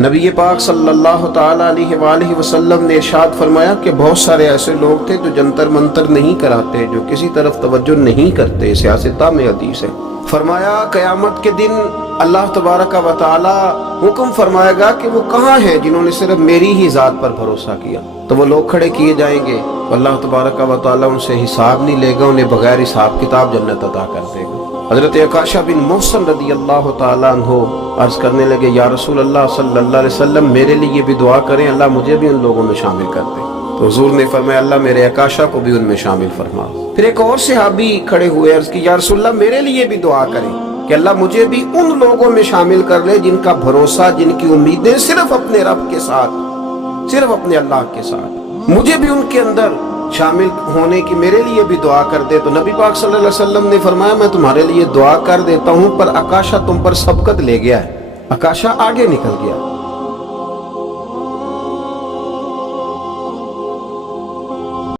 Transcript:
نبی پاک صلی اللہ تعالیٰ علیہ وآلہ وسلم نے ارشاد فرمایا کہ بہت سارے ایسے لوگ تھے جو جنتر منتر نہیں کراتے، جو کسی طرف توجہ نہیں کرتے، سیاستہ میں حدیث ہے۔ فرمایا قیامت کے دن اللہ تبارک و تعالی حکم فرمائے گا کہ وہ کہاں ہیں جنہوں نے صرف میری ہی ذات پر بھروسہ کیا، تو وہ لوگ کھڑے کیے جائیں گے، اللہ تبارک و تعالی ان سے حساب نہیں لے گا، انہیں بغیر حساب کتاب جنت عطا کر دے گا۔ حضرت عکاشہ بن محصن رضی اللہ تعالیٰ عنہ عرض کرنے لگے، یا رسول اللہ صلی اللہ علیہ وسلم میرے لیے بھی دعا کریں، اللہ مجھے بھی ان لوگوں میں شامل کر دے۔ تو حضور نے فرمایا اللہ میرے عکاشہ کو بھی ان میں شامل فرما۔ پھر ایک اور صحابی کھڑے ہوئے، عرض کی یا رسول اللہ میرے لیے بھی دعا کریں کہ اللہ مجھے بھی ان لوگوں میں شامل کر لے جن کا بھروسہ، جن کی امیدیں صرف اپنے رب کے ساتھ، صرف اپنے اللہ کے ساتھ، مجھے بھی ان کے اندر شامل ہونے کی میرے لیے بھی دعا کر دے۔ تو نبی پاک صلی اللہ علیہ وسلم نے فرمایا میں تمہارے لیے دعا کر دیتا ہوں، پر عکاشہ تم پر سبقت لے گیا ہے، عکاشہ آگے نکل گیا۔